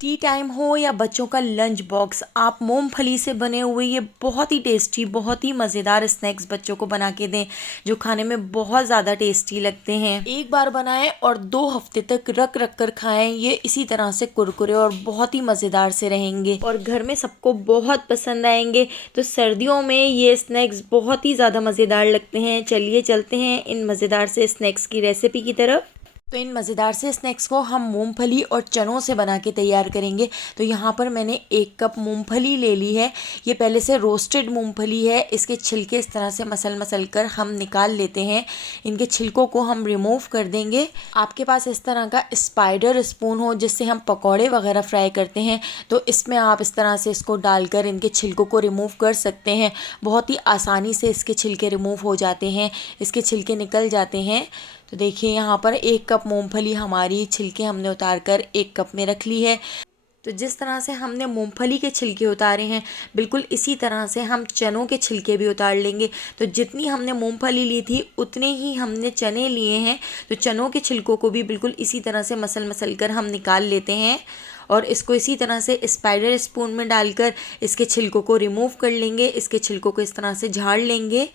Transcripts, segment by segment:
T time हो या बच्चों का लंच बॉक्स, आप मूंगफली से बने हुए ये बहुत ही टेस्टी, बहुत ही मज़ेदार स्नैक्स बच्चों को बना के दें, जो खाने में बहुत ज़्यादा टेस्टी लगते हैं। एक बार बनाएं और 2 हफ्ते तक रख रख कर खाएं। ये इसी तरह से कुरकुरे और बहुत ही मज़ेदार से रहेंगे और घर में सबको बहुत पसंद आएंगे। तो सर्दियों में ये स्नैक्स बहुत ही ज़्यादा मज़ेदार लगते हैं। चलिए चलते हैं इन मज़ेदार से स्नैक्स की रेसिपी की तरफ। तो इन मज़ेदार से स्नैक्स को हम मूंगफली और चनों से बना के तैयार करेंगे। तो यहाँ पर मैंने 1 कप मूंगफली ले ली है। ये पहले से रोस्टेड मूंगफली है। इसके छिलके इस तरह से मसल मसल कर हम निकाल लेते हैं। इनके छिलकों को हम रिमूव कर देंगे। आपके पास इस तरह का स्पाइडर स्पून हो जिससे हम पकौड़े वगैरह फ्राई करते हैं, तो इसमें आप इस तरह से इसको डालकर इनके छिलकों को रिमूव कर सकते हैं। बहुत ही आसानी से इसके छिलके रिमूव हो जाते हैं, इसके छिलके निकल जाते हैं। तो देखिए यहाँ पर 1 कप मूंगफली हमारी छिलके हमने उतार कर 1 कप में रख ली है। तो जिस तरह से हमने मूंगफली के छिलके उतारे हैं, बिल्कुल इसी तरह से हम चनों के छिलके भी उतार लेंगे। तो जितनी हमने मूंगफली ली थी उतने ही हमने चने लिए हैं। तो चनों के छिलकों को भी बिल्कुल इसी तरह से मसल मसल कर हम निकाल लेते हैं और इसको इसी तरह से स्पाइडर स्पून में डालकर इसके छिलकों को रिमूव कर लेंगे। इसके छिलकों को इस तरह से झाड़ लेंगे।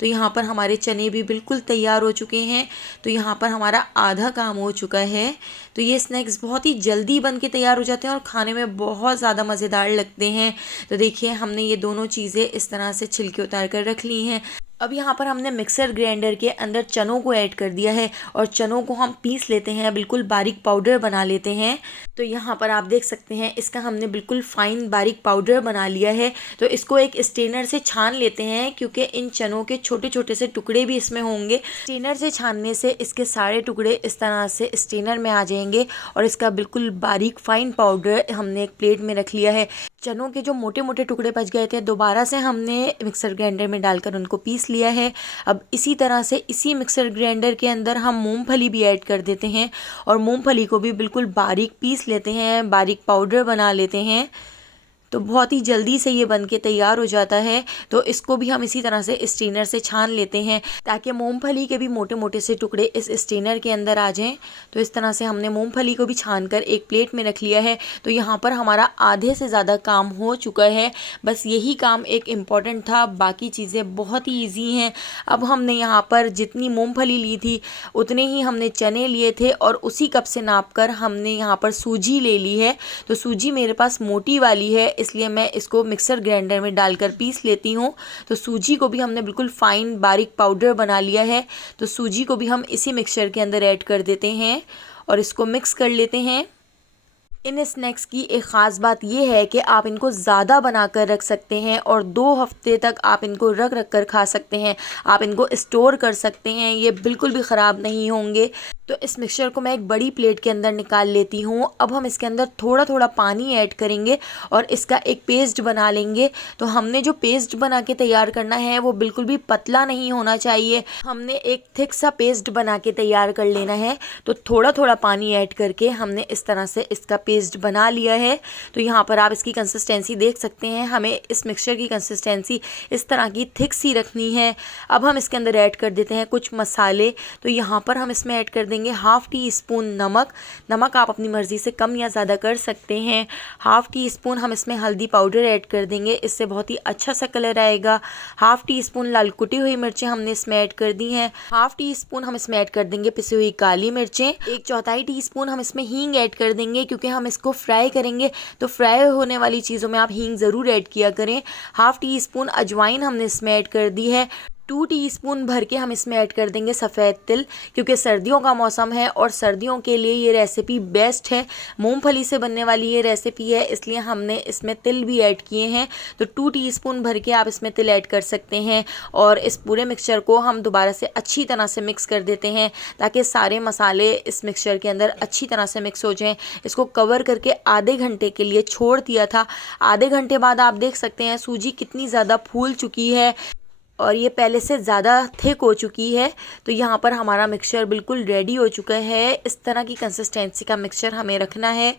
तो यहाँ पर हमारे चने भी बिल्कुल तैयार हो चुके हैं। तो यहाँ पर हमारा आधा काम हो चुका है। तो ये स्नैक्स बहुत ही जल्दी बन के तैयार हो जाते हैं और खाने में बहुत ज़्यादा मज़ेदार लगते हैं। तो देखिए हमने ये दोनों चीज़ें इस तरह से छिलके उतार कर रख ली हैं। अब यहाँ पर हमने मिक्सर ग्राइंडर के अंदर चनों को ऐड कर दिया है और चनों को हम पीस लेते हैं, बिल्कुल बारीक पाउडर बना लेते हैं। तो यहाँ पर आप देख सकते हैं इसका हमने बिल्कुल फाइन बारीक पाउडर बना लिया है। तो इसको एक स्ट्रेनर से छान लेते हैं क्योंकि इन चनों के छोटे छोटे से टुकड़े भी इसमें होंगे। स्ट्रेनर से छानने से इसके सारे टुकड़े इस तरह से स्ट्रेनर में आ जाएंगे और इसका बिल्कुल बारीक फाइन पाउडर हमने एक प्लेट में रख लिया है। चनों के जो मोटे मोटे टुकड़े बच गए थे दोबारा से हमने मिक्सर ग्राइंडर में डालकर उनको पीस लिया है। अब इसी तरह से इसी मिक्सर ग्राइंडर के अंदर हम मूंगफली भी ऐड कर देते हैं और मूंगफली को भी बिल्कुल बारीक पीस लेते हैं, बारीक पाउडर बना लेते हैं। तो बहुत ही जल्दी से ये बन के तैयार हो जाता है। तो इसको भी हम इसी तरह से स्ट्रेनर से छान लेते हैं ताकि मूंगफली के भी मोटे मोटे से टुकड़े इस स्ट्रेनर के अंदर आ जाएं। तो इस तरह से हमने मूंगफली को भी छान कर एक प्लेट में रख लिया है। तो यहाँ पर हमारा आधे से ज़्यादा काम हो चुका है। बस यही काम एक इम्पॉर्टेंट था, बाकी चीज़ें बहुत ही ईजी हैं। अब हमने यहाँ पर जितनी मूँगफली ली थी उतने ही हमने चने लिए थे और उसी कप से नाप कर हमने यहाँ पर सूजी ले ली है। तो सूजी मेरे पास मोटी वाली है, इसलिए मैं इसको मिक्सर ग्राइंडर में डालकर पीस लेती हूँ। तो सूजी को भी हमने बिल्कुल फाइन बारीक पाउडर बना लिया है। तो सूजी को भी हम इसी मिक्सचर के अंदर ऐड कर देते हैं और इसको मिक्स कर लेते हैं। इन स्नैक्स की एक ख़ास बात यह है कि आप इनको ज़्यादा बनाकर रख सकते हैं और 2 हफ्ते तक आप इनको रख रख कर खा सकते हैं। आप इनको स्टोर कर सकते हैं, ये बिल्कुल भी ख़राब नहीं होंगे। तो इस मिक्सचर को मैं एक बड़ी प्लेट के अंदर निकाल लेती हूँ। अब हम इसके अंदर थोड़ा थोड़ा पानी ऐड करेंगे और इसका एक पेस्ट बना लेंगे। तो हमने जो पेस्ट बना के तैयार करना है वो बिल्कुल भी पतला नहीं होना चाहिए। हमने एक थिक सा पेस्ट बना के तैयार कर लेना है। तो थोड़ा थोड़ा पानी ऐड करके हमने इस तरह से इसका पेस्ट बना लिया है। तो यहाँ पर आप इसकी कंसिस्टेंसी देख सकते हैं। हमें इस मिक्सचर की कंसिस्टेंसी इस तरह की थिक सी रखनी है। अब हम इसके अंदर ऐड कर देते हैं कुछ मसाले। तो यहाँ पर हम इसमें ऐड कर देंगे 1/2 टी स्पून नमक। नमक आप अपनी मर्ज़ी से कम या ज़्यादा कर सकते हैं। 1/2 टी स्पून हम इसमें हल्दी पाउडर ऐड कर देंगे, इससे बहुत ही अच्छा सा कलर आएगा। 1/2 टी स्पून लाल कुटी हुई मिर्चें हमने इसमें ऐड कर दी हैं। 1/2 टी स्पून हम इसमें ऐड कर देंगे पिसी हुई काली मिर्चें। 1/4 टी स्पून हम इसमें हींग ऐड कर देंगे क्योंकि हम इसको फ्राई करेंगे। तो फ्राई होने वाली चीज़ों में आप हींग ज़रूर ऐड किया करें। 1/2 टी स्पून अजवाइन हमने इसमें ऐड कर दी है। 2 टीस्पून भर के हम इसमें ऐड कर देंगे सफ़ेद तिल, क्योंकि सर्दियों का मौसम है और सर्दियों के लिए ये रेसिपी बेस्ट है। मूंगफली से बनने वाली ये रेसिपी है, इसलिए हमने इसमें तिल भी ऐड किए हैं। तो 2 टीस्पून भर के आप इसमें तिल ऐड कर सकते हैं और इस पूरे मिक्सचर को हम दोबारा से अच्छी तरह से मिक्स कर देते हैं ताकि सारे मसाले इस मिक्सचर के अंदर अच्छी तरह से मिक्स हो जाएँ। इसको कवर करके आधे घंटे के लिए छोड़ दिया था। आधे घंटे बाद आप देख सकते हैं सूजी कितनी ज़्यादा फूल चुकी है और ये पहले से ज़्यादा थिक हो चुकी है। तो यहाँ पर हमारा मिक्सचर बिल्कुल रेडी हो चुका है। इस तरह की कंसिस्टेंसी का मिक्सचर हमें रखना है।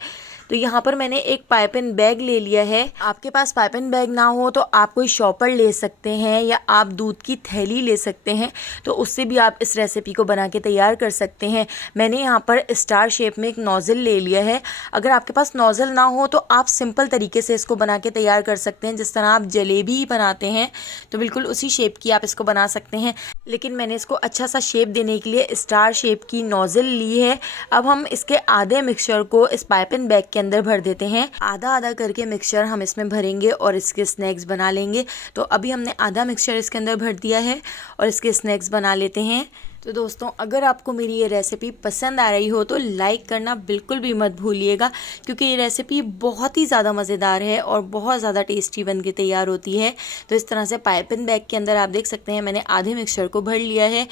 तो यहाँ पर मैंने एक पाइपिंग बैग ले लिया है। आपके पास पाइपिंग बैग ना हो तो आप कोई शॉपर ले सकते हैं या आप दूध की थैली ले सकते हैं, तो उससे भी आप इस रेसिपी को बना के तैयार कर सकते हैं। मैंने यहाँ पर स्टार शेप में एक नोज़ल ले लिया है। अगर आपके पास नोज़ल ना हो तो आप सिंपल तरीके से इसको बना के तैयार कर सकते हैं। जिस तरह आप जलेबी बनाते हैं तो बिल्कुल उसी शेप की आप इसको बना सकते हैं, लेकिन मैंने इसको अच्छा सा शेप देने के लिए स्टार शेप की नोज़ल ली है। अब हम इसके आधे मिक्सचर को इस पाइपिंग बैग के अंदर भर देते हैं। आधा आधा करके मिक्सचर हम इसमें भरेंगे और इसके स्नैक्स बना लेंगे। तो अभी हमने आधा मिक्सचर इसके अंदर भर दिया है और इसके स्नैक्स बना लेते हैं। तो दोस्तों, अगर आपको मेरी ये रेसिपी पसंद आ रही हो तो लाइक करना बिल्कुल भी मत भूलिएगा, क्योंकि ये रेसिपी बहुत ही ज़्यादा मज़ेदार है और बहुत ज़्यादा टेस्टी बन के तैयार होती है। तो इस तरह से पाइपिंग बैग के अंदर आप देख सकते हैं मैंने आधे मिक्सचर को भर लिया है।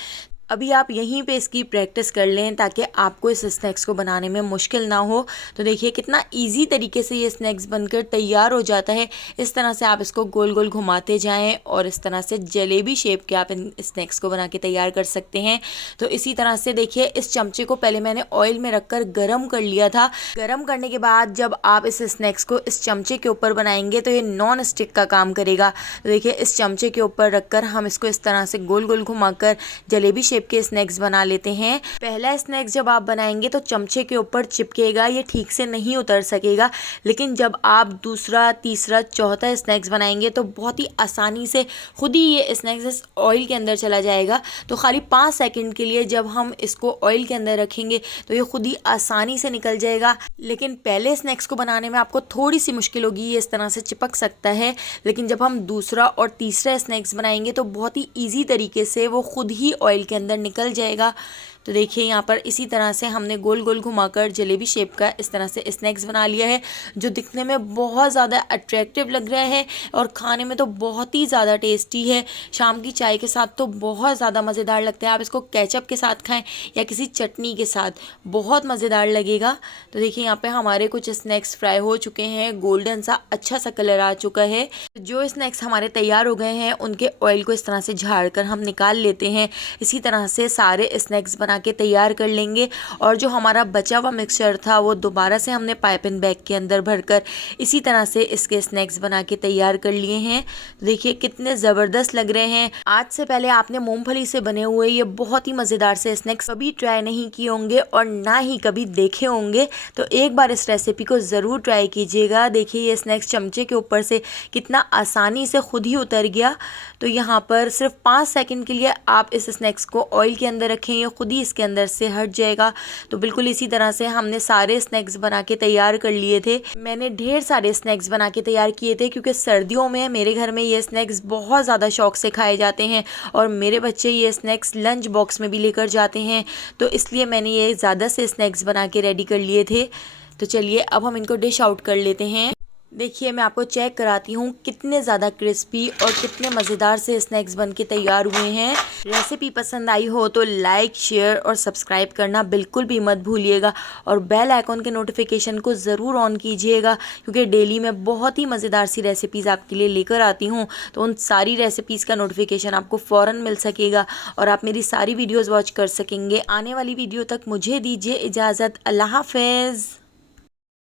अभी आप यहीं पे इसकी प्रैक्टिस कर लें ताकि आपको इस स्नैक्स को बनाने में मुश्किल ना हो। तो देखिए कितना इजी तरीके से ये स्नैक्स बनकर तैयार हो जाता है। इस तरह से आप इसको गोल गोल घुमाते जाएं और इस तरह से जलेबी शेप के आप इन स्नैक्स को बना के तैयार कर सकते हैं। तो इसी तरह से देखिए, इस चमचे को पहले मैंने ऑयल में रखकर गर्म कर लिया था। गर्म करने के बाद जब आप इस स्नैक्स को इस चमचे के ऊपर बनाएंगे तो ये नॉन स्टिक का काम करेगा। तो देखिए, इस चमचे के ऊपर रखकर हम इसको इस तरह से गोल गोल घुमाकर जलेबी के स्नैक्स बना लेते हैं। पहला स्नैक्स जब आप बनाएंगे तो चमचे के ऊपर चिपकेगा, ये ठीक से नहीं उतर सकेगा, लेकिन जब आप दूसरा, तीसरा, चौथा स्नैक्स बनाएंगे तो बहुत ही आसानी से खुद ही ये स्नैक्स ऑयल के अंदर चला जाएगा। तो खाली 5 सेकंड के लिए जब हम इसको ऑयल के अंदर रखेंगे तो ये खुद ही आसानी से निकल जाएगा। लेकिन पहले स्नैक्स को बनाने में आपको थोड़ी सी मुश्किल होगी, ये इस तरह से चिपक सकता है, लेकिन जब हम दूसरा और तीसरा स्नैक्स बनाएंगे तो बहुत ही ईजी तरीके से वो खुद ही ऑयल के अंदर निकल जाएगा। तो देखिए, यहाँ पर इसी तरह से हमने गोल गोल घुमाकर जलेबी शेप का इस तरह से स्नैक्स बना लिया है, जो दिखने में बहुत ज़्यादा अट्रैक्टिव लग रहा है और खाने में तो बहुत ही ज़्यादा टेस्टी है। शाम की चाय के साथ तो बहुत ज़्यादा मज़ेदार लगता है। आप इसको केचप के साथ खाएं या किसी चटनी के साथ, बहुत मज़ेदार लगेगा। तो देखिए, यहाँ पे हमारे कुछ स्नैक्स फ्राई हो चुके हैं, गोल्डन सा अच्छा सा कलर आ चुका है। जो स्नैक्स हमारे तैयार हो गए हैं उनके ऑयल को इस तरह से झाड़ कर हम निकाल लेते हैं। इसी तरह से सारे स्नैक्स बना के तैयार कर लेंगे और जो हमारा बचा हुआ मिक्सचर था वो दोबारा से हमने पाइपिंग बैग के अंदर भरकर इसी तरह से इसके स्नैक्स बना के तैयार कर लिए हैं। तो देखिए कितने ज़बरदस्त लग रहे हैं। आज से पहले आपने मूंगफली से बने हुए ये बहुत ही मज़ेदार से स्नैक्स कभी ट्राई नहीं किए होंगे और ना ही कभी देखे होंगे, तो एक बार इस रेसिपी को ज़रूर ट्राई कीजिएगा। देखिए, ये स्नैक्स चमचे के ऊपर से कितना आसानी से खुद ही उतर गया। तो यहाँ पर सिर्फ 5 सेकंड के लिए आप इस स्नैक्स को ऑयल के अंदर रखें, ये खुद ही इसके अंदर से हट जाएगा। तो बिल्कुल इसी तरह से हमने सारे स्नैक्स बना के तैयार कर लिए थे। मैंने ढेर सारे स्नैक्स बना के तैयार किए थे, क्योंकि सर्दियों में मेरे घर में ये स्नैक्स बहुत ज़्यादा शौक से खाए जाते हैं और मेरे बच्चे ये स्नैक्स लंच बॉक्स में भी लेकर जाते हैं। तो इसलिए मैंने ये ज़्यादा से स्नैक्स बना के रेडी कर लिए थे। तो चलिए अब हम इनको डिश आउट कर लेते हैं। देखिए, मैं आपको चेक कराती हूँ कितने ज़्यादा क्रिस्पी और कितने मज़ेदार से स्नैक्स बन के तैयार हुए हैं। रेसिपी पसंद आई हो तो लाइक, शेयर और सब्सक्राइब करना बिल्कुल भी मत भूलिएगा और बेल आइकॉन के नोटिफिकेशन को ज़रूर ऑन कीजिएगा, क्योंकि डेली मैं बहुत ही मज़ेदार सी रेसिपीज़ आपके लिए लेकर आती हूँ। तो उन सारी रेसिपीज़ का नोटिफिकेशन आपको फ़ौरन मिल सकेगा और आप मेरी सारी वीडियोज़ वॉच कर सकेंगे। आने वाली वीडियो तक मुझे दीजिए इजाज़त। अल्लाह हाफ़िज़।